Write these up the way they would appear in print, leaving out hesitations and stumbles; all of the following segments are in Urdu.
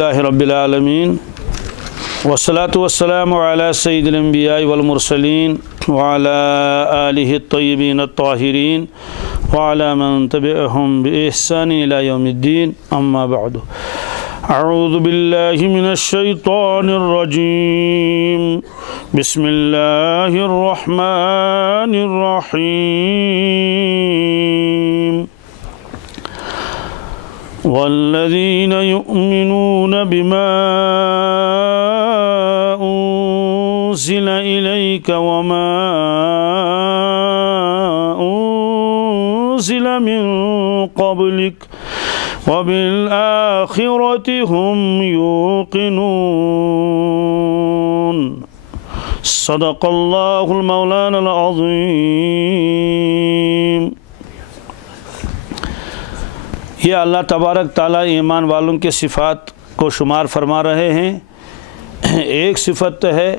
اللہ رب العالمین والصلاة والسلام علی سید الانبیاء والمرسلین وعلی آلہ الطیبین الطاہرین وعلی من تبعهم بإحسان إلی یوم الدین اما بعد اعوذ باللہ من الشیطان الرجیم بسم اللہ الرحمن الرحیم والذین یؤمنون بما أنزل إلیک وما أنزل من قبلک وبالآخرة هم يوقنون صدق اللہ المولانا العظیم۔ یہ اللہ تبارک تعالیٰ ایمان والوں کے صفات کو شمار فرما رہے ہیں۔ ایک صفت ہے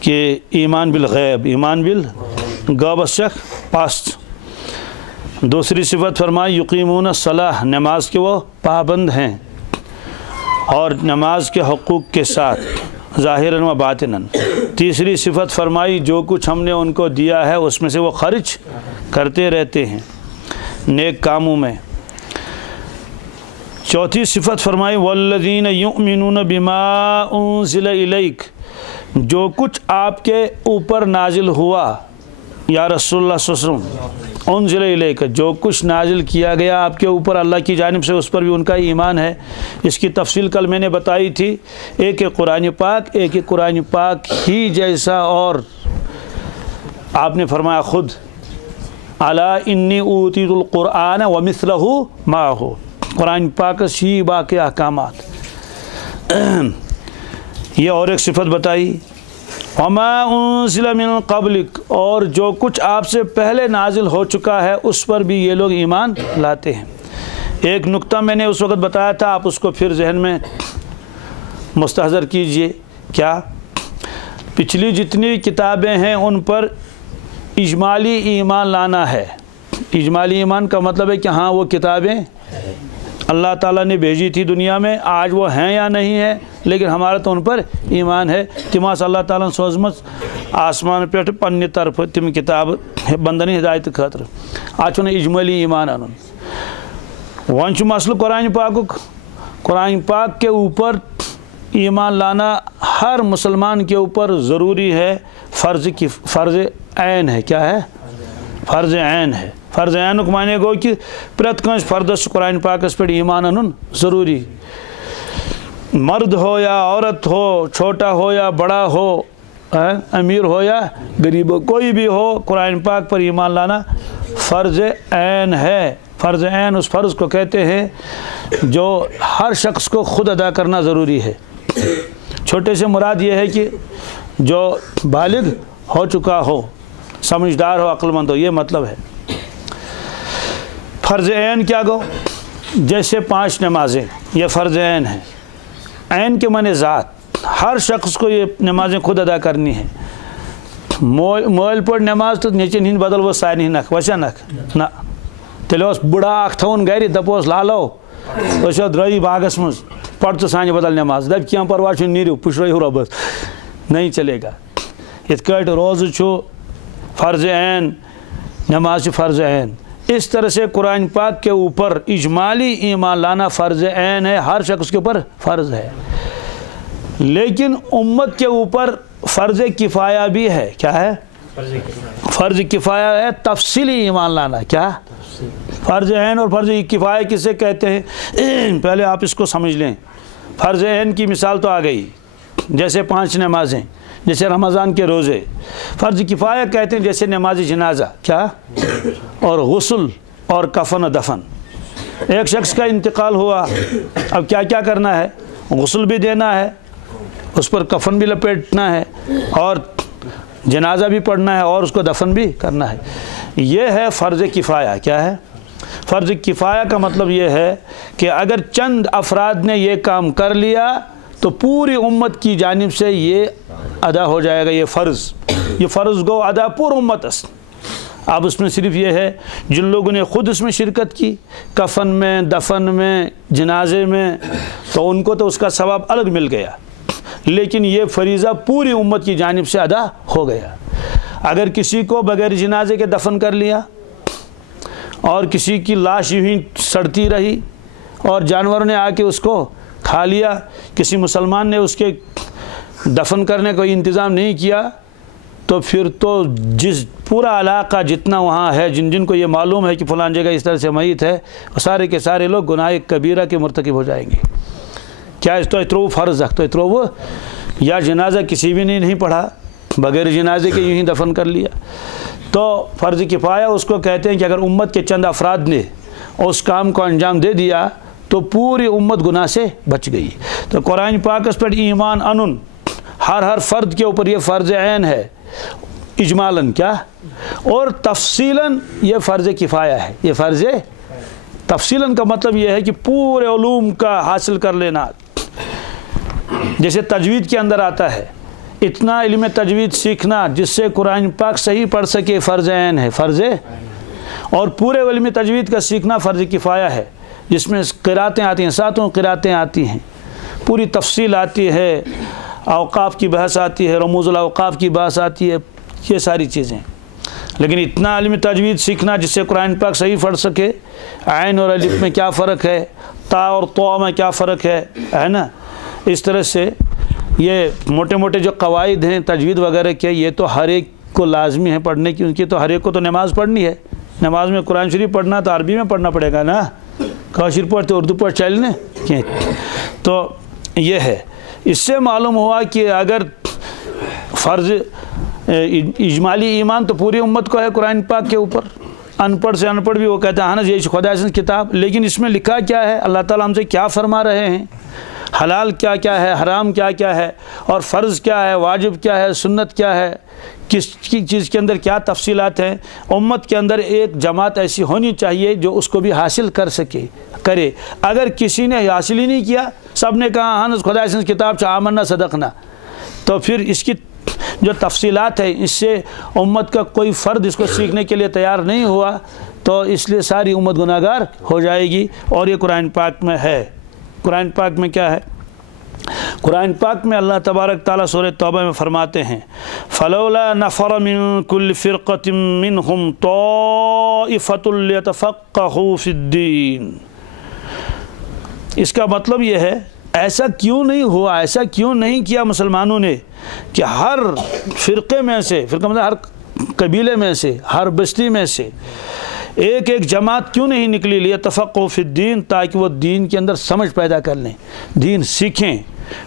کہ ایمان بالغیب، ایمان بالغیب شک پاست۔ دوسری صفت فرمائی یقیمون الصلاۃ، نماز کے وہ پابند ہیں اور نماز کے حقوق کے ساتھ ظاہراً و باطناً۔ تیسری صفت فرمائی جو کچھ ہم نے ان کو دیا ہے اس میں سے وہ خرچ کرتے رہتے ہیں نیک کاموں میں۔ چوتھی صفت فرمائی والذین یؤمنون بما انزل الیک، جو کچھ آپ کے اوپر نازل ہوا یا رسول اللہ صلی اللہ علیہ وسلم، انزل الیک، جو کچھ نازل کیا گیا آپ کے اوپر اللہ کی جانب سے، اس پر بھی ان کا ایمان ہے۔ اس کی تفصیل کل میں نے بتائی تھی، ایک قرآن پاک، ایک قرآن پاک ہی جیسا، اور آپ نے فرمایا خود الا انی اوتیت القرآن ومثلہ معہ، قرآن پاک سی باقی احکامات۔ یہ اور ایک صفت بتائی وما انزل من قبلک، اور جو کچھ آپ سے پہلے نازل ہو چکا ہے اس پر بھی یہ لوگ ایمان لاتے ہیں۔ ایک نقطہ میں نے اس وقت بتایا تھا، آپ اس کو پھر ذہن میں مستحضر کیجئے۔ کیا؟ پچھلی جتنی کتابیں ہیں ان پر اجمالی ایمان لانا ہے۔ اجمالی ایمان کا مطلب ہے کہ ہاں وہ کتابیں اللہ تعالیٰ نے بھیجی تھی دنیا میں، آج وہ ہیں یا نہیں ہیں، لیکن ہمارا تو ان پر ایمان ہے۔ تماس اللہ تعالیٰ سوزمت آسمان پہ پنہ طرف تم کتاب بندن ہدایت خاطر، آج انہیں اجمالی ایمان انن۔ ون مسئلہ قرآن پاک، قرآن پاک کے اوپر ایمان لانا ہر مسلمان کے اوپر ضروری ہے، فرض عین ہے۔ کیا ہے؟ فرض عین ہے۔ فرض عین کو مانے گو کہ پریت کنس فردس قرآن پاکس پر ایمان انن ضروری، مرد ہو یا عورت ہو، چھوٹا ہو یا بڑا ہو، امیر ہو یا غریب ہو، کوئی بھی ہو، قرآن پاک پر ایمان لانا فرض عین ہے۔ فرض عین اس فرض کو کہتے ہیں جو ہر شخص کو خود ادا کرنا ضروری ہے۔ چھوٹے سے مراد یہ ہے کہ جو بالغ ہو چکا ہو، سمجھدار ہو، عقل مند ہو، یہ مطلب ہے۔ فرض عین کیا گو؟ جیسے 5 نمازیں، یہ فرض عین ہے۔ عین کے معنی ذات، ہر شخص کو یہ نمازیں خود ادا کرنی ہے۔ مول پڑ نماز تو نیچن ہند بدل وہ سارے نکھ وسا نکھ نہ تیل بڑا اخ تھون گھر دپوس لالو اسو درئی باغس مز پڑ تو سانہ بدل نماز، دپ کیا پرواہ چھ نیرو پشرو ربس، نہیں چلے گا۔ ات کٹ روز چھو فرض عین، نماز فرض عین۔ اس طرح سے قرآن پاک کے اوپر اجمالی ایمان لانا فرض عین ہے، ہر شخص کے اوپر فرض ہے۔ لیکن امت کے اوپر فرض کفایہ بھی ہے۔ کیا ہے؟ فرض کفایہ ہے تفصیلی ایمان لانا۔ کیا؟ فرض عین اور فرض کفایہ کسے کہتے ہیں؟ پہلے آپ اس کو سمجھ لیں۔ فرض عین کی مثال تو آ گئی، جیسے 5 نمازیں، جیسے رمضان کے روزے۔ فرض کفایہ کہتے ہیں جیسے نماز جنازہ، کیا؟ اور غسل اور کفن و دفن۔ ایک شخص کا انتقال ہوا، اب کیا کیا کرنا ہے؟ غسل بھی دینا ہے، اس پر کفن بھی لپیٹنا ہے، اور جنازہ بھی پڑھنا ہے، اور اس کو دفن بھی کرنا ہے۔ یہ ہے فرض کفایہ۔ کیا ہے؟ فرض کفایہ کا مطلب یہ ہے کہ اگر چند افراد نے یہ کام کر لیا تو پوری امت کی جانب سے یہ ادا ہو جائے گا۔ یہ فرض گو ادا پور امت است، اب اس میں صرف یہ ہے جن لوگوں نے خود اس میں شرکت کی کفن میں، دفن میں، جنازے میں، تو ان کو تو اس کا ثواب الگ مل گیا، لیکن یہ فریضہ پوری امت کی جانب سے ادا ہو گیا۔ اگر کسی کو بغیر جنازے کے دفن کر لیا اور کسی کی لاش یوں ہی سڑتی رہی اور جانوروں نے آ کے اس کو کھا لیا، کسی مسلمان نے اس کے دفن کرنے کا انتظام نہیں کیا، تو پھر تو جس پورا علاقہ جتنا وہاں ہے، جن کو یہ معلوم ہے کہ فلان جگہ اس طرح سے میت ہے، وہ سارے کے سارے لوگ گناہ کبیرہ کے مرتکب ہو جائیں گے۔ کیا اس تو اترو فرض تو اترو وہ یا جنازہ کسی بھی نے نہیں پڑھا، بغیر جنازے کے یوں ہی دفن کر لیا، تو فرض کفایہ اس کو کہتے ہیں کہ اگر امت کے چند افراد نے اس کام کو انجام دے دیا تو پوری امت گناہ سے بچ گئی۔ تو قرآن پاک اس پر ایمان انن ہر فرد کے اوپر یہ فرض عین ہے، اجمالاً کیا اور تفصیلاً یہ فرض کفایہ ہے۔ یہ فرض تفصیلاً کا مطلب یہ ہے کہ پورے علوم کا حاصل کر لینا، جیسے تجوید کے اندر آتا ہے، اتنا علم تجوید سیکھنا جس سے قرآن پاک صحیح پڑھ سکے، فرض عین ہے، فرض، اور پورے علم تجوید کا سیکھنا فرض کفایہ ہے، جس میں قراتیں آتی ہیں، 7 قراتیں آتی ہیں، پوری تفصیل آتی ہے، اوقاف کی بحث آتی ہے، رموز الاوقاف کی بحث آتی ہے، یہ ساری چیزیں۔ لیکن اتنا علم تجوید سیکھنا جس سے قرآن پاک صحیح پڑھ سکے، عین اور الف میں کیا فرق ہے، تا اور طا میں کیا فرق ہے نا، اس طرح سے یہ موٹے موٹے جو قواعد ہیں تجوید وغیرہ کے، یہ تو ہر ایک کو لازمی ہے پڑھنے کی، ان کی تو ہر ایک کو تو نماز پڑھنی ہے، نماز میں قرآن شریف پڑھنا تو عربی میں پڑھنا پڑے گا نا، کاشر پڑھتے اردو پڑھ چلنے، تو یہ ہے۔ اس سے معلوم ہوا کہ اگر فرض اجمالی ایمان تو پوری امت کو ہے قرآن پاک کے اوپر، ان پڑھ سے ان پڑھ بھی وہ کہتا ہے ہاں یہ خدا کی کتاب، لیکن اس میں لکھا کیا ہے، اللہ تعالیٰ ہم سے کیا فرما رہے ہیں، حلال کیا کیا ہے، حرام کیا کیا ہے، اور فرض کیا ہے، واجب کیا ہے، سنت کیا ہے، کس کی چیز کے اندر کیا تفصیلات ہیں۔ امت کے اندر ایک جماعت ایسی ہونی چاہیے جو اس کو بھی حاصل کر سکے، کرے۔ اگر کسی نے حاصل ہی نہیں کیا، سب نے کہا ہاں خدا کی کتاب سے آمنا صدقنا، تو پھر اس کی جو تفصیلات ہے اس سے امت کا کوئی فرد اس کو سیکھنے کے لیے تیار نہیں ہوا، تو اس لیے ساری امت گناہگار ہو جائے گی، اور یہ قرآن پاک میں ہے۔ قرآن پاک میں کیا ہے؟ قرآن پاک میں اللہ تبارک تعالیٰ سورہ توبہ میں فرماتے ہیں فَلَوْلَا نَفَرَ مِن كُلِّ فِرْقَةٍ مِّنْهُمْ طَائِفَةٌ لِيَتَفَقَّهُوا فِي الدِّينِ۔ اس کا مطلب یہ ہے ایسا کیوں نہیں ہوا، ایسا کیوں نہیں کیا مسلمانوں نے کہ ہر فرقے میں سے، فرقہ مطلب ہر قبیلے میں سے، ہر بستی میں سے ایک ایک جماعت کیوں نہیں نکلی لیتفقہوا فی الدین، تاکہ وہ دین کے اندر سمجھ پیدا کر لیں، دین سیکھیں۔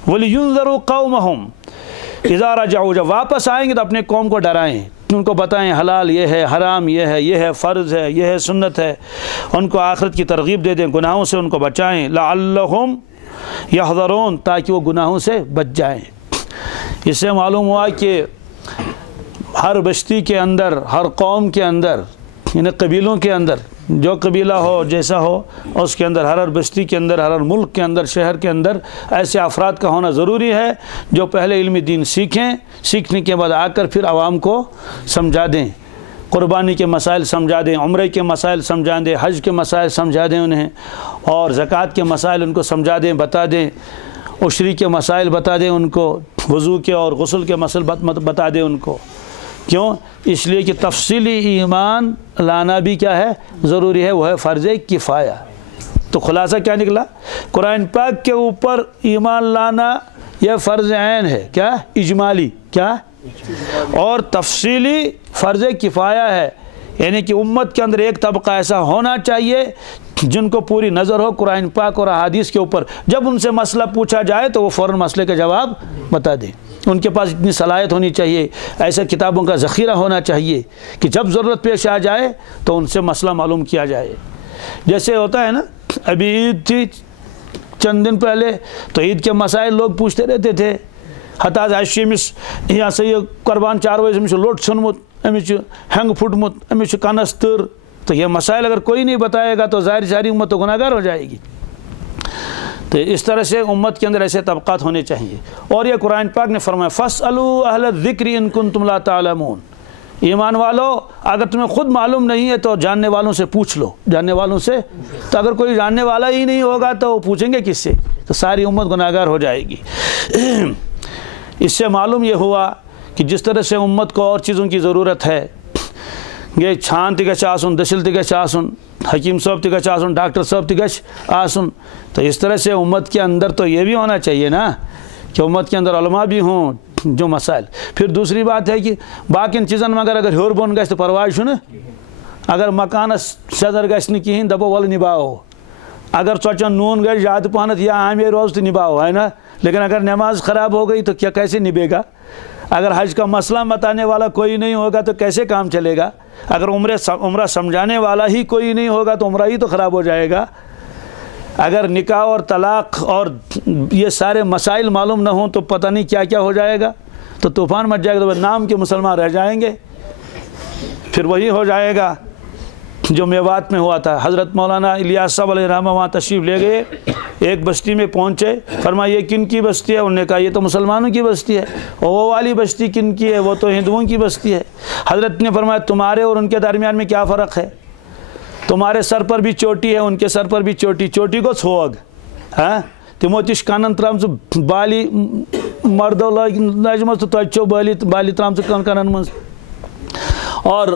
وَلِيُنذِرُوا قَوْمَهُمْ اِذَا رَجَعُوا، جب واپس آئیں گے تو اپنے قوم کو ڈرائیں، ان کو بتائیں حلال یہ ہے، حرام یہ ہے فرض ہے، یہ ہے سنت ہے، ان کو آخرت کی ترغیب دے دیں، گناہوں سے ان کو بچائیں، لَعَلَّهُمْ يَحْذَرُونَ، تاکہ وہ گناہوں سے بچ جائیں۔ اس سے معلوم ہوا کہ ہر بستی کے اندر، ہر قوم کے اندر، یعنی قبیلوں کے اندر، جو قبیلہ ہو جیسا ہو اس کے اندر، ہر بستی کے اندر، ہر ملک کے اندر، شہر کے اندر ایسے افراد کا ہونا ضروری ہے جو پہلے علم دین سیکھیں، سیکھنے کے بعد آ کر پھر عوام کو سمجھا دیں، قربانی کے مسائل سمجھا دیں، عمرے کے مسائل سمجھا دیں، حج کے مسائل سمجھا دیں انہیں، اور زکوٰۃ کے مسائل ان کو سمجھا دیں، بتا دیں، عشری کے مسائل بتا دیں ان کو، وضو کے اور غسل کے مسائل بتا دیں ان کو۔ کیوں؟ اس لیے کہ تفصیلی ایمان لانا بھی کیا ہے، ضروری ہے، وہ ہے فرض کفایہ۔ تو خلاصہ کیا نکلا؟ قرآن پاک کے اوپر ایمان لانا یہ فرض عین ہے، کیا؟ اجمالی، کیا؟ اور تفصیلی فرض کفایہ ہے، یعنی کہ امت کے اندر ایک طبقہ ایسا ہونا چاہیے جن کو پوری نظر ہو قرآن پاک اور احادیث کے اوپر، جب ان سے مسئلہ پوچھا جائے تو وہ فوراً مسئلے کا جواب بتا دیں۔ ان کے پاس اتنی صلاحیت ہونی چاہیے، ایسے کتابوں کا ذخیرہ ہونا چاہیے کہ جب ضرورت پیش آ جائے تو ان سے مسئلہ معلوم کیا جائے۔ جیسے ہوتا ہے نا، ابھی عید تھی چند دن پہلے، تو عید کے مسائل لوگ پوچھتے رہتے تھے، حتیٰ مس یہاں سے یہ قربان 4 بجے امس لوٹ ژھنمت، امس ہنگ پھٹمت، امس کنس تر، تو یہ مسائل اگر کوئی نہیں بتائے گا تو ظاہر ساری امت تو گناہگار ہو جائے گی۔ تو اس طرح سے امت کے اندر ایسے طبقات ہونے چاہیے۔ اور یہ قرآن پاک نے فرمایا فَاسْأَلُوا أَهْلَ الذِّكْرِ إِن كُنتُمْ لَا تَعْلَمُونَ، ایمان والوں اگر تمہیں خود معلوم نہیں ہے تو جاننے والوں سے پوچھ لو، جاننے والوں سے۔ تو اگر کوئی جاننے والا ہی نہیں ہوگا تو وہ پوچھیں گے کس سے؟ تو ساری امت گناہگار ہو جائے گی۔ اس سے معلوم یہ ہوا کہ جس طرح سے امت کو اور چیزوں کی ضرورت ہے، یہ چھان تہ گژھِ آسن، دٔسِل تہ گژھِ آسن، حکیم صاحب تہ گژھِ آسن، ڈاکٹر صاحب تہ گژھِ آسن، تو اس طرح سے امت کے اندر تو یہ بھی ہونا چاہیے نا کہ امت کے اندر علماء بھی ہوں جو مسائل۔ پھر دوسری بات ہے کہ باقین چیزن مگر اگر ہیور بون گژھِ تو پرواے چھُنہٕ، اگر مکانس سیٚدر گژھِ نہٕ کِہیٖنۍ دپو وَلہٕ نِباوو، اگر ژۄچن نوٗن گژھِ زیادٕ پہنت یا آمے روز تو نبھاؤ، ہے نا، لیکن اگر نماز خراب ہو گئی تو کیا کیسے نبھے گا؟ اگر حج کا مسئلہ بتانے والا کوئی نہیں ہوگا تو کیسے کام چلے گا؟ اگر عمرہ سمجھانے والا ہی کوئی نہیں ہوگا تو عمرہ ہی تو خراب ہو جائے گا۔ اگر نکاح اور طلاق اور یہ سارے مسائل معلوم نہ ہوں تو پتہ نہیں کیا کیا ہو جائے گا، تو طوفان مچ جائے گا، تو نام کے مسلمان رہ جائیں گے۔ پھر وہی ہو جائے گا جو میوات میں ہوا تھا۔ حضرت مولانا الیاس صاحب علیہ الرحمہ وہاں تشریف لے گئے، ایک بستی میں پہنچے، فرمایا یہ کن کی بستی ہے؟ انہوں نے کہا یہ تو مسلمانوں کی بستی ہے۔ اور وہ والی بستی کن کی ہے؟ وہ تو ہندوؤں کی بستی ہے۔ حضرت نے فرمایا تمہارے اور ان کے درمیان میں کیا فرق ہے؟ تمہارے سر پر بھی چوٹی ہے، ان کے سر پر بھی چوٹی، چوٹی کو چھوگ، ہاں تمو تش کنن ترام بالی مردو لاجمت تو تچو بالی ترام کنن من، اور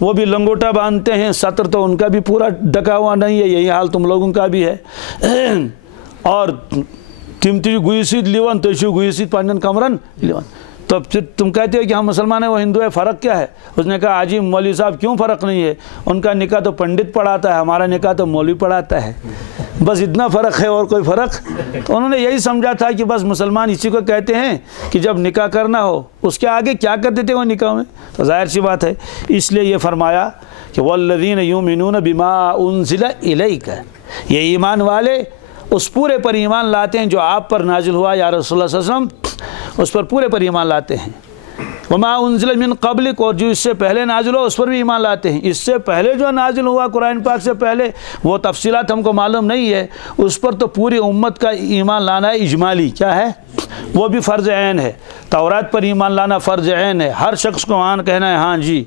وہ بھی لنگوٹا باندھتے ہیں، سطر تو ان کا بھی پورا ڈکا ہوا نہیں ہے، یہی حال تم لوگوں کا بھی ہے۔ اور تم تھی گوئیسید لیون تو گوئیسید پانچن کمرن لیون، تو پھر تم کہتے ہو کہ ہم مسلمان ہیں وہ ہندو ہے، فرق کیا ہے؟ اس نے کہا آجی مولوی صاحب کیوں فرق نہیں ہے؟ ان کا نکاح تو پنڈت پڑھاتا ہے، ہمارا نکاح تو مولوی پڑھاتا ہے، بس اتنا فرق ہے اور کوئی فرق؟ تو انہوں نے یہی سمجھا تھا کہ بس مسلمان اسی کو کہتے ہیں کہ جب نکاح کرنا ہو اس کے آگے کیا کرتے تھے وہ نکاح میں، تو ظاہر سی بات ہے۔ اس لیے یہ فرمایا کہ والذین یؤمنون بما انزل الیک، یہ ایمان والے اس پورے پر ایمان لاتے ہیں جو آپ پر نازل ہوا یا رسول اللہ صلی اللہ علیہ وسلم، اس پر پورے پر ایمان لاتے ہیں۔ وما انزل من قبلک، اور جو اس سے پہلے نازل ہوا اس پر بھی ایمان لاتے ہیں۔ اس سے پہلے جو نازل ہوا قرآن پاک سے پہلے وہ تفصیلات ہم کو معلوم نہیں ہے، اس پر تو پوری امت کا ایمان لانا اجمالی کیا ہے، وہ بھی فرض عین ہے۔ تورات پر ایمان لانا فرض عین ہے، ہر شخص کو آن کہنا ہے ہاں جی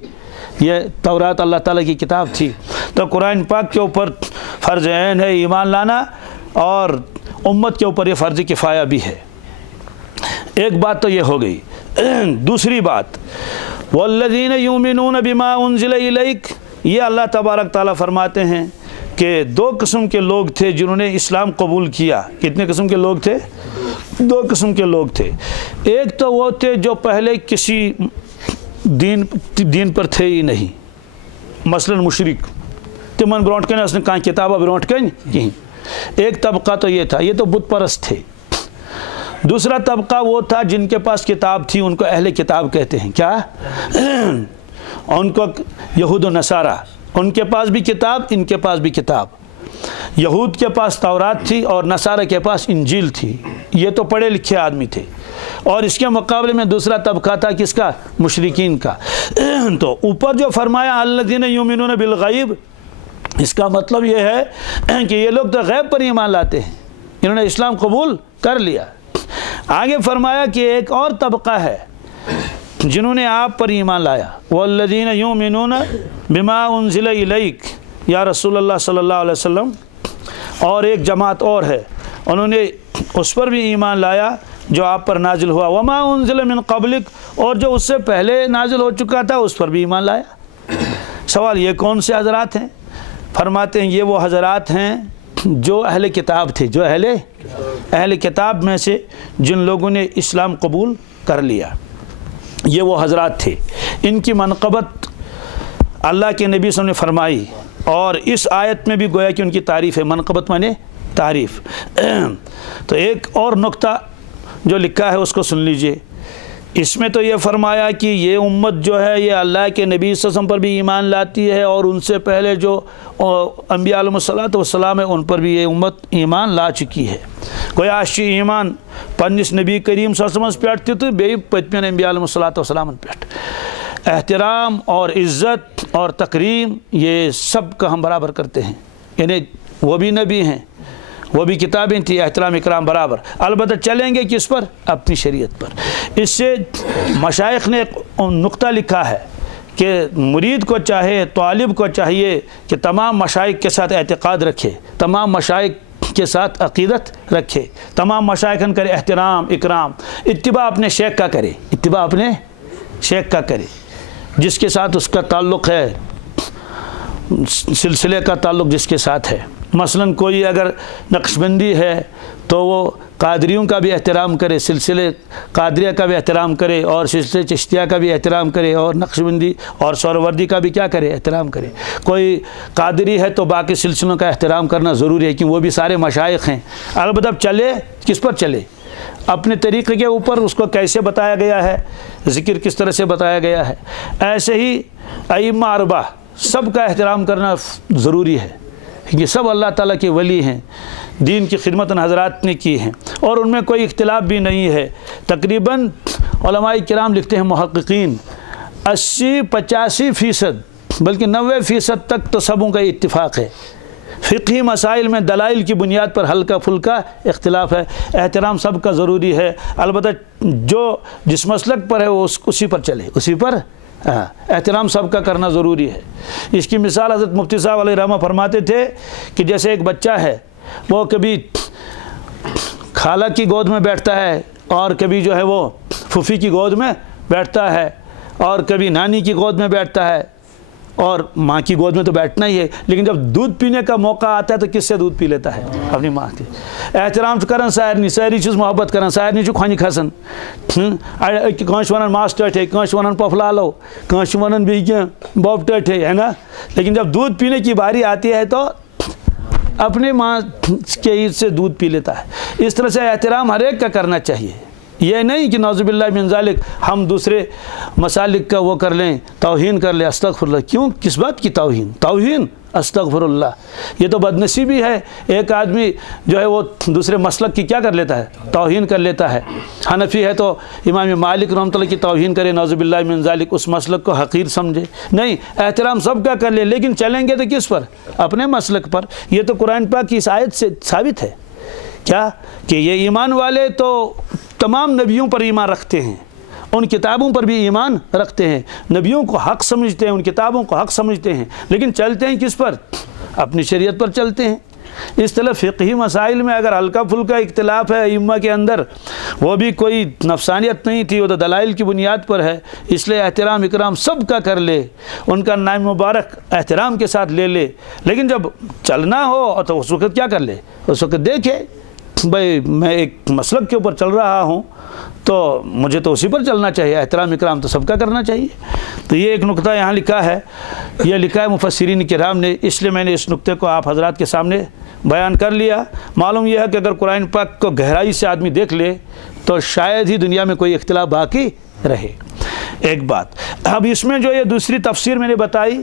یہ تورات اللہ تعالیٰ کی کتاب تھی۔ تو قرآن پاک کے اوپر فرض عین ہے ایمان لانا، اور امت کے اوپر یہ فرض کفایہ بھی ہے۔ ایک بات تو یہ ہو گئی۔ دوسری بات والذین یؤمنون بما انزل الیک، یہ اللہ تبارک تعالیٰ فرماتے ہیں کہ دو قسم کے لوگ تھے جنہوں نے اسلام قبول کیا۔ کتنے قسم کے لوگ تھے؟ دو قسم کے لوگ تھے۔ ایک تو وہ تھے جو پہلے کسی دین پر تھے ہی نہیں، مثلا مشرک، تمن برونٹ کن اس نے کہاں کتابہ برونٹ کن کہیں۔ ایک طبقہ تو یہ تھا، یہ تو بت پرست تھے۔ دوسرا طبقہ وہ تھا جن کے پاس کتاب تھی، ان کو اہل کتاب کہتے ہیں۔ کیا؟ ان کو یہود و نصارہ، ان کے پاس بھی کتاب، ان کے پاس بھی کتاب۔ یہود کے پاس تورات تھی اور نصارہ کے پاس انجیل تھی، یہ تو پڑھے لکھے آدمی تھے۔ اور اس کے مقابلے میں دوسرا طبقہ تھا کس کا؟ مشرکین کا۔ تو اوپر جو فرمایا الذین یؤمنون بالغیب، اس کا مطلب یہ ہے کہ یہ لوگ تو غیب پر ایمان لاتے ہیں، انہوں نے اسلام قبول کر لیا۔ آگے فرمایا کہ ایک اور طبقہ ہے جنہوں نے آپ پر ایمان لایا، والذین یؤمنون بما انزل الیک یا رسول اللہ صلی اللہ علیہ وسلم، اور ایک جماعت اور ہے انہوں نے اس پر بھی ایمان لایا جو آپ پر نازل ہوا، وما انزل من قبلک، اور جو اس سے پہلے نازل ہو چکا تھا اس پر بھی ایمان لایا۔ سوال یہ کون سے حضرات ہیں؟ فرماتے ہیں یہ وہ حضرات ہیں جو اہل کتاب تھے، جو اہل کتاب میں سے جن لوگوں نے اسلام قبول کر لیا، یہ وہ حضرات تھے۔ ان کی منقبت اللہ کے نبی صلی اللہ علیہ وسلم نے فرمائی، اور اس آیت میں بھی گویا کہ ان کی تعریف ہے۔ منقبت مانے تعریف۔ تو ایک اور نقطہ جو لکھا ہے اس کو سن لیجئے۔ اس میں تو یہ فرمایا کہ یہ امت جو ہے یہ اللہ کے نبی صلی اللہ علیہ وسلم پر بھی ایمان لاتی ہے، اور ان سے پہلے جو انبیاء علیہ الصلوۃ والسلام ہے ان پر بھی یہ امت ایمان لا چکی ہے۔ گویا اس ایمان پنس نبی کریم صلی اللہ علیہ وسلم پہ تو بیٚیہِ پٔتمٮ۪ن انبیاء علیہ الصلوۃ والسلام پہ احترام اور عزت اور تکریم یہ سب کا ہم برابر کرتے ہیں، یعنی وہ بھی نبی ہیں، وہ بھی کتابیں تھیں، احترام اکرام برابر، البتہ چلیں گے کس پر؟ اپنی شریعت پر۔ اس سے مشائخ نے ایک نقطہ لکھا ہے کہ مرید کو چاہے، طالب کو چاہیے کہ تمام مشائخ کے ساتھ اعتقاد رکھے، تمام مشائخ کے ساتھ عقیدت رکھے، تمام مشائخن کرے احترام اکرام، اتباع اپنے شیخ کا کرے، اتباع اپنے شیخ کا کرے، جس کے ساتھ اس کا تعلق ہے، سلسلے کا تعلق جس کے ساتھ ہے۔ مثلا کوئی اگر نقشبندی ہے تو وہ قادریوں کا بھی احترام کرے، سلسلے قادریہ کا بھی احترام کرے، اور سلسلے چشتیہ کا بھی احترام کرے، اور نقشبندی اور سہروردی کا بھی کیا کرے، احترام کرے۔ کوئی قادری ہے تو باقی سلسلوں کا احترام کرنا ضروری ہے، کیونکہ وہ بھی سارے مشائخ ہیں۔ البتہ چلے کس پر چلے، اپنے طریقے کے اوپر اس کو کیسے بتایا گیا ہے، ذکر کس طرح سے بتایا گیا ہے۔ ایسے ہی ائمہ اربعہ سب کا احترام کرنا ضروری ہے، یہ سب اللہ تعالیٰ کے ولی ہیں، دین کی خدمت ان حضرات نے کی ہیں، اور ان میں کوئی اختلاف بھی نہیں ہے۔ تقریباً علماء کرام لکھتے ہیں، محققین 80-85% بلکہ 90% تک تو سبوں کا اتفاق ہے۔ فقہی مسائل میں دلائل کی بنیاد پر ہلکا پھلکا اختلاف ہے، احترام سب کا ضروری ہے۔ البتہ جو جس مسلک پر ہے وہ اسی پر چلے، اسی پر احترام سب کا کرنا ضروری ہے۔ اس کی مثال حضرت مفتی صاحب علیہ رحمہ فرماتے تھے کہ جیسے ایک بچہ ہے، وہ کبھی خالہ کی گود میں بیٹھتا ہے، اور کبھی جو ہے وہ پھوپھی کی گود میں بیٹھتا ہے، اور کبھی نانی کی گود میں بیٹھتا ہے، اور ماں کی گود میں تو بیٹھنا ہی ہے، لیکن جب دودھ پینے کا موقع آتا ہے تو کس سے دودھ پی لیتا ہے؟ اپنی ماں کے۔ احترام کرن ساری چیز محبت کرن، سارے کھۄنہِ کھسن، کٲنٛسہِ وَنان ماس ٹٲٹھے، کٲنٛسہِ وَنان پۄپھلالو، کٲنٛسہِ وَنان بیٚیہِ کینٛہہ بوب ٹٲٹھے، ہے نا؟ لیکن جب دودھ پینے کی باری آتی ہے تو اپنے ماں کے عید سے دودھ پی لیتا ہے۔ اس طرح سے احترام ہر ایک کا کرنا چاہیے، یہ نہیں کہ نعوذ باللہ من ذالک ہم دوسرے مسالک کا وہ کر لیں، توہین کر لیں۔ استغفر اللہ، کیوں، کس بات کی توہین؟ توہین استغفر اللہ، یہ تو بدنصیبی ہے۔ ایک آدمی جو ہے وہ دوسرے مسلک کی کیا کر لیتا ہے؟ توہین کر لیتا ہے۔ حنفی ہے تو امام مالک رحمۃ اللہ کی توہین کرے، نعوذ باللہ من ذالک، اس مسلک کو حقیر سمجھے۔ نہیں، احترام سب کا کر لے، لیکن چلیں گے تو کس پر؟ اپنے مسلک پر۔ یہ تو قرآن پاک کی اس آیت سے ثابت ہے، کیا کہ یہ ایمان والے تو تمام نبیوں پر ایمان رکھتے ہیں، ان کتابوں پر بھی ایمان رکھتے ہیں، نبیوں کو حق سمجھتے ہیں، ان کتابوں کو حق سمجھتے ہیں، لیکن چلتے ہیں کس پر؟ اپنی شریعت پر چلتے ہیں۔ اس طرح فقہی مسائل میں اگر ہلکا پھلکا اختلاف ہے ائمہ کے اندر، وہ بھی کوئی نفسانیت نہیں تھی، وہ تو دلائل کی بنیاد پر ہے، اس لیے احترام اکرام سب کا کر لے، ان کا نام مبارک احترام کے ساتھ لے لے۔ لیکن جب چلنا ہو تو اس وقت کیا کر لے؟ اس وقت دیکھے بھائی میں ایک مسلک کے اوپر چل رہا ہوں تو مجھے تو اسی پر چلنا چاہیے، احترام اکرام تو سب کا کرنا چاہیے۔ تو یہ ایک نقطہ یہاں لکھا ہے، یہ لکھا ہے مفسرین کرام نے، اس لیے میں نے اس نقطے کو آپ حضرات کے سامنے بیان کر لیا۔ معلوم یہ ہے کہ اگر قرآن پاک کو گہرائی سے آدمی دیکھ لے تو شاید ہی دنیا میں کوئی اختلاف باقی رہے۔ ایک بات، اب اس میں جو یہ دوسری تفسیر میں نے بتائی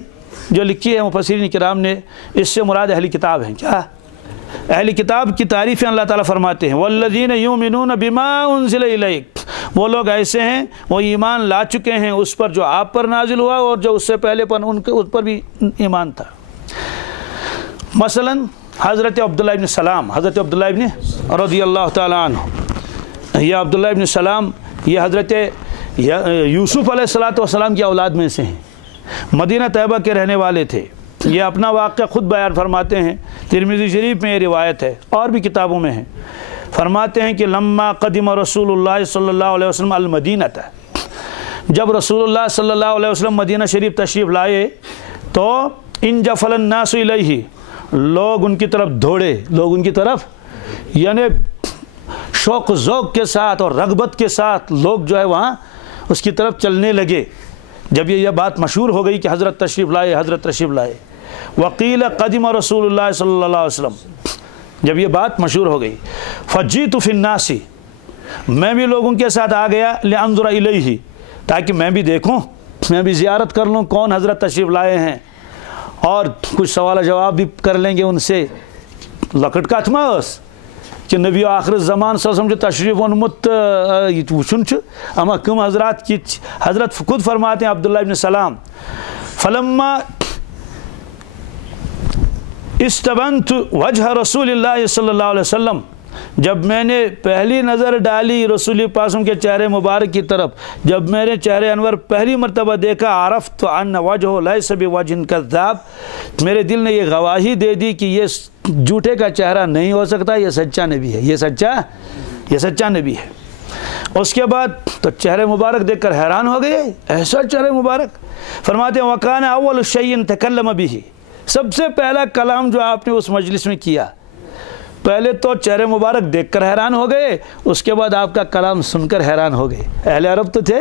جو لکھی ہے مفسرین کرام نے، اس سے مراد اہل کتاب ہیں۔ کیا؟ اہل کتاب کی تعریفیں اللہ تعالیٰ فرماتے ہیں، والذین یؤمنون بما انزل الیک، وہ لوگ ایسے ہیں وہ ایمان لا چکے ہیں اس پر جو آپ پر نازل ہوا اور جو اس سے پہلے پر ان کے اس پر بھی ایمان تھا۔ مثلا حضرت عبداللہ ابن سلام، حضرت عبداللہ ابن رضی اللہ تعالیٰ عنہ، یہ عبداللہ ابن سلام یہ حضرت یوسف علیہ السلام کی اولاد میں سے ہیں، مدینہ طیبہ کے رہنے والے تھے۔ یہ اپنا واقعہ خود بیان فرماتے ہیں، ترمذی شریف میں یہ روایت ہے اور بھی کتابوں میں ہے۔ فرماتے ہیں کہ لما قدم رسول اللہ صلی اللہ علیہ وسلم المدینہ تھا، جب رسول اللہ صلی اللہ علیہ وسلم مدینہ شریف تشریف لائے تو انجفل الناس الیہ، لوگ ان کی طرف دوڑے، لوگ ان کی طرف یعنی شوق و ذوق کے ساتھ اور رغبت کے ساتھ لوگ جو ہے وہاں اس کی طرف چلنے لگے۔ جب یہ بات مشہور ہو گئی کہ حضرت تشریف لائے، حضرت تشریف لائے، وقیل قدم رسول اللہ صلی اللہ علیہ وسلم، جب یہ بات مشہور ہو گئی، فجیت فی الناس، میں بھی لوگوں کے ساتھ آ گیا، لانظر الیہ، تاکہ میں بھی دیکھوں، میں بھی زیارت کر لوں کون حضرت تشریف لائے ہیں، اور کچھ سوال جواب بھی کر لیں گے ان سے۔ لکٹ کتھ ما ٲس کہ نبی آخر الزمان صلی اللہ علیہ وسلم جو تشریف اونمت وچھن چھ، اما کم حضرات کی حضرت خود فرماتے ہیں عبداللہ ابن سلام، فلما استبنت وجہ رسول اللہ صلی اللہ علیہ وسلم، جب میں نے پہلی نظر ڈالی رسول پاک کے چہرے مبارک کی طرف، جب میں نے چہرے انور پہلی مرتبہ دیکھا، عرفت ان وجہ لیس بوجہ کذاب، میرے دل نے یہ گواہی دے دی کہ یہ جھوٹے کا چہرہ نہیں ہو سکتا، یہ سچا نبی ہے، یہ سچا نبی ہے۔ اس کے بعد تو چہرے مبارک دیکھ کر حیران ہو گئے، ایسا چہرے مبارک۔ فرماتے ہیں وَقَانَ أَوَّلُ شَيْءٍ تَكَلَّمَ بِهِ، سب سے پہلا کلام جو آپ نے اس مجلس میں کیا، پہلے تو چہرے مبارک دیکھ کر حیران ہو گئے، اس کے بعد آپ کا کلام سن کر حیران ہو گئے۔ اہل عرب تو تھے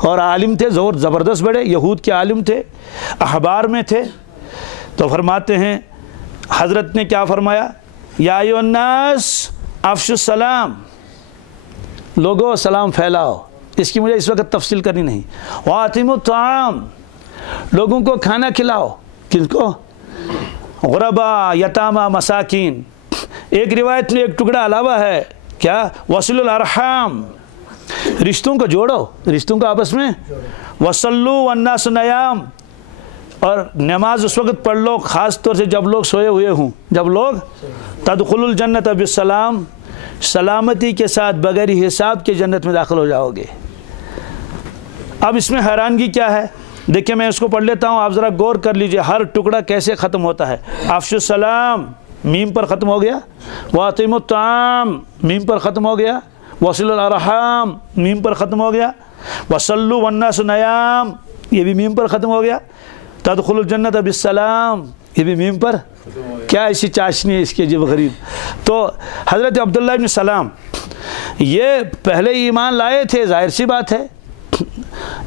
اور عالم تھے، زبردست بڑے یہود کے عالم تھے، احبار میں تھے۔ تو فرماتے ہیں حضرت نے کیا فرمایا، یا ایھا الناس افشوا السلام، لوگوں سلام پھیلاؤ، اس کی مجھے اس وقت تفصیل کرنی نہیں۔ وَأَطْعِمُوا الطَّعَامَ، لوگوں کو کھانا کھلاؤ، کن کو؟ غربا، یتامہ، مساکین۔ ایک روایت میں ایک ٹکڑا علاوہ ہے، کیا؟ وَصِلُوا الْأَرْحَامَ، رشتوں کو جوڑو، رشتوں کو آپس میں۔ وَصَلُّوا وَالنَّاسُ نِيَامٌ، اور نماز اس وقت پڑھ لو خاص طور سے جب لوگ سوئے ہوئے ہوں، جب لوگ تدخلوا الجنۃ بالسلام، سلامتی کے ساتھ بغیر حساب کے جنت میں داخل ہو جاؤ گے۔ اب اس میں حیرانگی کیا ہے؟ دیکھیں میں اس کو پڑھ لیتا ہوں، آپ ذرا غور کر لیجئے ہر ٹکڑا کیسے ختم ہوتا ہے۔ افشوا السلام میم پر ختم ہو گیا، وَأَطْعِمُوا الطَّعَامَ میم پر ختم ہو گیا، وَصِلُوا الْأَرْحَامَ میم پر ختم ہو گیا، وَصَلُّوا وَالنَّاسُ نِيَامٌ یہ بھی میم پر ختم ہو گیا، تدخلوا الجنۃ بالسلام یہ بھی میم پر۔ کیا ایسی چاشنی ہے اس کے عجیب غریب۔ تو حضرت عبداللہ بن سلام یہ پہلے ایمان لائے تھے، ظاہر سی بات ہے،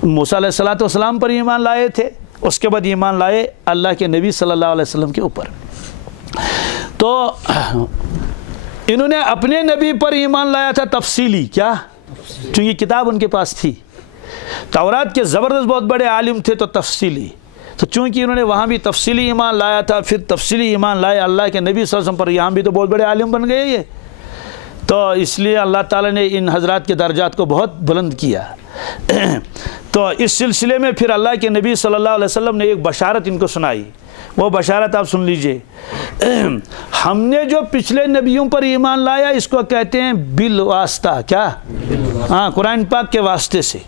موسیٰ علیہ السلام پر ایمان لائے تھے، اس کے بعد ایمان لائے اللہ کے نبی صلی اللہ علیہ وسلم کے اوپر۔ تو انہوں نے اپنے نبی پر ایمان لایا تھا تفصیلی، کیا؟ چونکہ کتاب ان کے پاس تھی، تورات کے زبردست بہت بڑے عالم تھے، تو تفصیلی، تو چونکہ انہوں نے وہاں بھی تفصیلی ایمان لایا تھا، پھر تفصیلی ایمان لائے اللہ کے نبی صلی اللہ علیہ وسلم پر، یہاں بھی تو بہت بڑے عالم بن گئے یہ، تو اس لیے اللہ تعالیٰ نے ان حضرات کے درجات کو بہت بلند کیا۔ تو اس سلسلے میں پھر اللہ کے نبی صلی اللہ علیہ وسلم نے ایک بشارت ان کو سنائی، وہ بشارت آپ سن لیجئے۔ ہم نے جو پچھلے نبیوں پر ایمان لایا اس کو کہتے ہیں بالواسطہ، کیا؟ ہاں، قرآن پاک کے واسطے سے،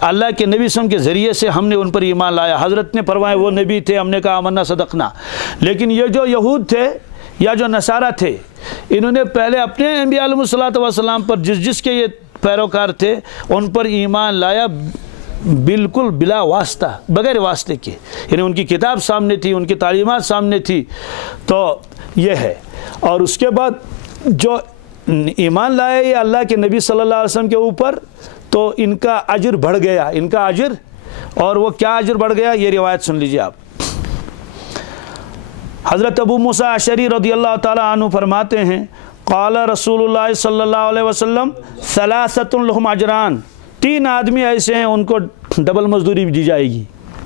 اللہ کے نبی صلی اللہ علیہ وسلم کے ذریعے سے ہم نے ان پر ایمان لایا۔ حضرت نے فرمایا وہ نبی تھے، ہم نے کہا آمنا صدقنا، لیکن یہ جو یہود تھے یا جو نصارہ تھے، انہوں نے پہلے اپنے انبیاء علیہ الصلوۃ والسلام پر جس کے یہ پیروکار تھے ان پر ایمان لایا بالکل بلا واسطہ، بغیر واسطے کے، یعنی ان کی کتاب سامنے تھی، ان کی تعلیمات سامنے تھی، تو یہ ہے۔ اور اس کے بعد جو ایمان لائے یہ اللہ کے نبی صلی اللہ علیہ وسلم کے اوپر، تو ان کا اجر بڑھ گیا، ان کا اجر، اور وہ کیا اجر بڑھ گیا یہ روایت سن لیجئے آپ۔ حضرت ابو موسیٰ اشعری رضی اللہ تعالیٰ عنہ فرماتے ہیں قال رسول اللہ صلی اللہ علیہ وسلم ثلاثۃ لہم اجران، 3 آدمی ایسے ہیں ان کو ڈبل مزدوری دی جائے گی۔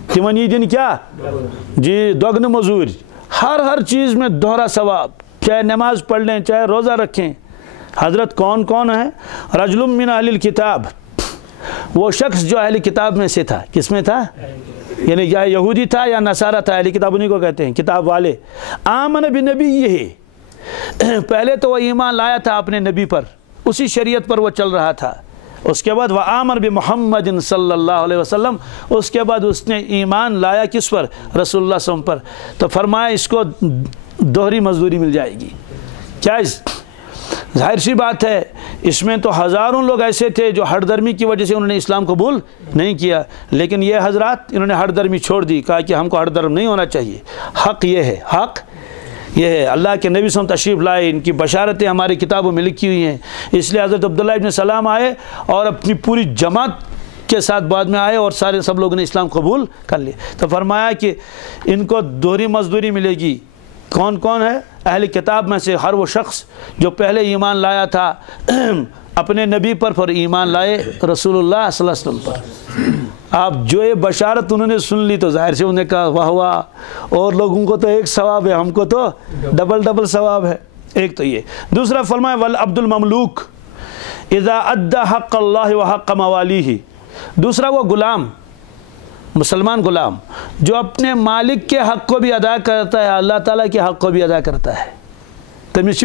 تمنی دن کیا؟ جی دوگن مزور، ہر چیز میں دوہرا ثواب، چاہے نماز پڑھ لیں چاہے روزہ رکھیں۔ حضرت کون کون ہیں؟ رجل من اہل الکتاب، وہ شخص جو اہل کتاب میں سے تھا، کس میں تھا؟ یعنی یا یہودی تھا یا نصارہ تھا، اہل کتاب انہیں کو کہتے ہیں، کتاب والے۔ آمن بنبی، یہ پہلے تو وہ ایمان لایا تھا اپنے نبی پر، اسی شریعت پر وہ چل رہا تھا۔ اس کے بعد وآمن بمحمد صلی اللہ علیہ وسلم، اس کے بعد اس نے ایمان لایا کس پر؟ رسول اللہ صلی اللہ علیہ وسلم پر۔ تو فرمایا اس کو دوہری مزدوری مل جائے گی۔ کیا ظاہر سی بات ہے، اس میں تو ہزاروں لوگ ایسے تھے جو ہٹ درمی کی وجہ سے انہوں نے اسلام قبول نہیں کیا، لیکن یہ حضرات انہوں نے ہٹ درمی چھوڑ دی، کہا کہ ہم کو ہٹ درم نہیں ہونا چاہیے، حق یہ ہے، حق یہ ہے۔ اللہ کے نبی صلی اللہ علیہ وسلم تشریف لائے، ان کی بشارتیں ہماری کتابوں میں لکھی ہوئی ہیں، اس لیے حضرت عبداللہ ابن سلام آئے اور اپنی پوری جماعت کے ساتھ بعد میں آئے اور سب لوگوں نے اسلام قبول کر لیے۔ تو فرمایا کہ ان کو دوہری مزدوری ملے گی۔ کون کون ہے؟ اہل کتاب میں سے ہر وہ شخص جو پہلے ایمان لایا تھا اپنے نبی پر ایمان لائے رسول اللہ صلی اللہ علیہ وسلم پر۔ آپ جو یہ بشارت انہوں نے سن لی تو ظاہر سے انہیں کہا واہ واہ، اور لوگوں کو تو ایک ثواب ہے، ہم کو تو ڈبل ثواب ہے۔ ایک تو یہ، دوسرا فرمایا والعبد المملوک اذا ادى حق اللہ وحق موالیہ، دوسرا وہ غلام، مسلمان غلام جو اپنے مالک کے حق کو بھی ادا کرتا ہے، اللہ تعالیٰ کے حق کو بھی ادا کرتا ہے۔ تمس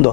2।